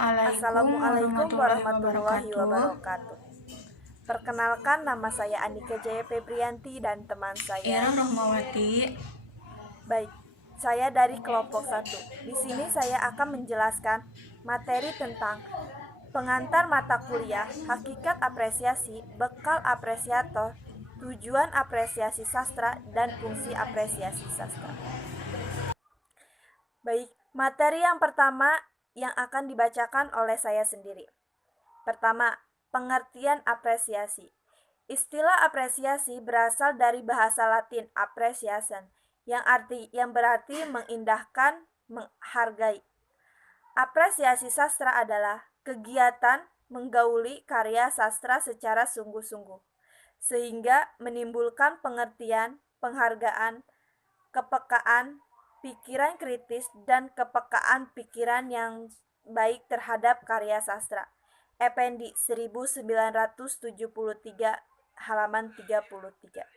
Assalamualaikum warahmatullahi wabarakatuh. Perkenalkan, nama saya Andika Jaya Febrianti dan teman saya Ira Rohmawati. Baik, saya dari kelompok 1. Di sini saya akan menjelaskan materi tentang pengantar mata kuliah, hakikat apresiasi, bekal apresiator, tujuan apresiasi sastra, dan fungsi apresiasi sastra. Baik, materi yang pertama yang akan dibacakan oleh saya sendiri. Pertama, pengertian apresiasi. Istilah apresiasi berasal dari bahasa Latin appreciation, yang berarti mengindahkan, menghargai. Apresiasi sastra adalah kegiatan menggauli karya sastra secara sungguh-sungguh, sehingga menimbulkan pengertian, penghargaan, kepekaan, pikiran kritis, dan kepekaan pikiran yang baik terhadap karya sastra. Effendi 1973 halaman 33.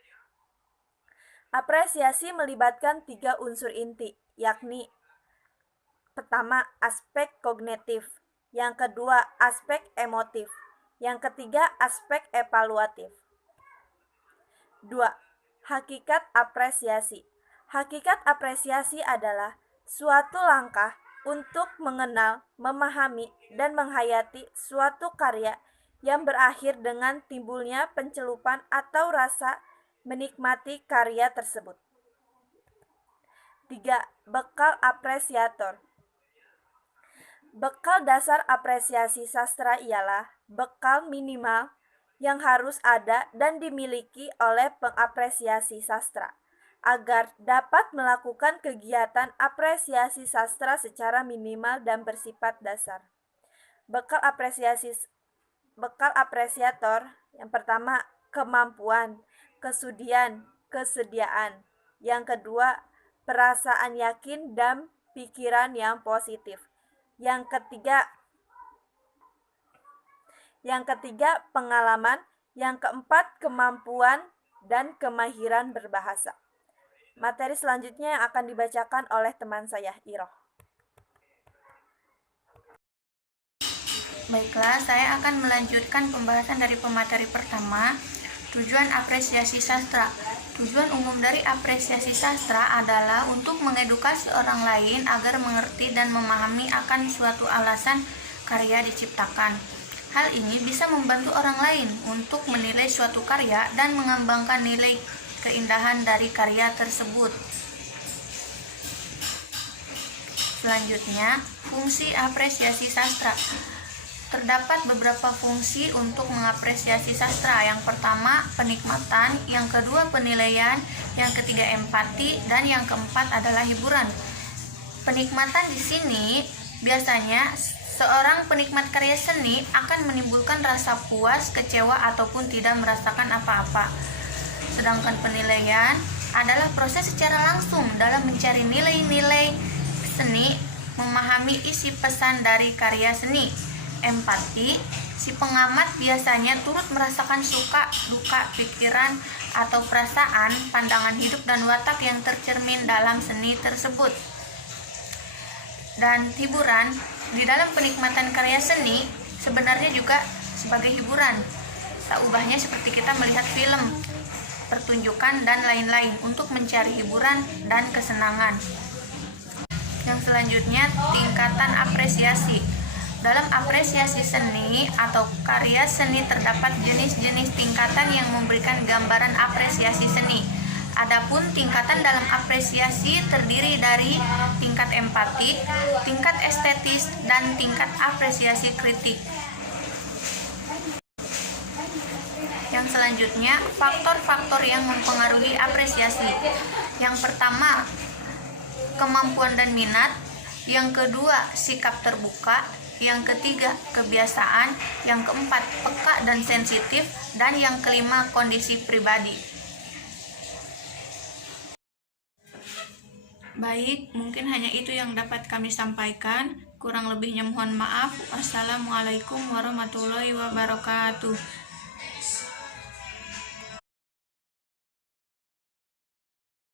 Apresiasi melibatkan 3 unsur inti, yakni pertama, aspek kognitif, yang kedua, aspek emotif, yang ketiga, aspek evaluatif. 2. Hakikat apresiasi. Hakikat apresiasi adalah suatu langkah untuk mengenal, memahami, dan menghayati suatu karya yang berakhir dengan timbulnya pencelupan atau rasa menikmati karya tersebut. 3. Bekal apresiator. Bekal dasar apresiasi sastra ialah bekal minimal yang harus ada dan dimiliki oleh pengapresiasi sastra agar dapat melakukan kegiatan apresiasi sastra secara minimal dan bersifat dasar. Bekal apresiator yang pertama, kemampuan, kesudian, kesediaan. Yang kedua, perasaan yakin dan pikiran yang positif. Yang ketiga, pengalaman. Yang keempat, kemampuan dan kemahiran berbahasa. Materi selanjutnya yang akan dibacakan oleh teman saya, Iroh. Baiklah, saya akan melanjutkan pembahasan dari pemateri pertama, tujuan apresiasi sastra. Tujuan umum dari apresiasi sastra adalah untuk mengedukasi orang lain agar mengerti dan memahami akan suatu alasan karya diciptakan. Hal ini bisa membantu orang lain untuk menilai suatu karya dan mengembangkan nilai keindahan dari karya tersebut. Selanjutnya, fungsi apresiasi sastra. Terdapat beberapa fungsi untuk mengapresiasi sastra. Yang pertama, penikmatan, yang kedua, penilaian, yang ketiga, empati, dan yang keempat adalah hiburan. Penikmatan di sini biasanya seorang penikmat karya seni akan menimbulkan rasa puas, kecewa, ataupun tidak merasakan apa-apa. Sedangkan penilaian adalah proses secara langsung dalam mencari nilai-nilai seni, memahami isi pesan dari karya seni. Empati, si pengamat biasanya turut merasakan suka, duka, pikiran, atau perasaan, pandangan hidup, dan watak yang tercermin dalam seni tersebut. Dan hiburan, di dalam penikmatan karya seni sebenarnya juga sebagai hiburan. Tak ubahnya seperti kita melihat film, pertunjukan, dan lain-lain untuk mencari hiburan dan kesenangan. Yang selanjutnya, tingkatan apresiasi. Dalam apresiasi seni atau karya seni terdapat jenis-jenis tingkatan yang memberikan gambaran apresiasi seni. Adapun tingkatan dalam apresiasi terdiri dari tingkat empati, tingkat estetis, dan tingkat apresiasi kritik. Yang selanjutnya, faktor-faktor yang mempengaruhi apresiasi. Yang pertama, kemampuan dan minat. Yang kedua, sikap terbuka. Yang ketiga, kebiasaan. Yang keempat, peka dan sensitif. Dan yang kelima, kondisi pribadi. Baik, mungkin hanya itu yang dapat kami sampaikan. Kurang lebihnya mohon maaf. Wassalamualaikum warahmatullahi wabarakatuh.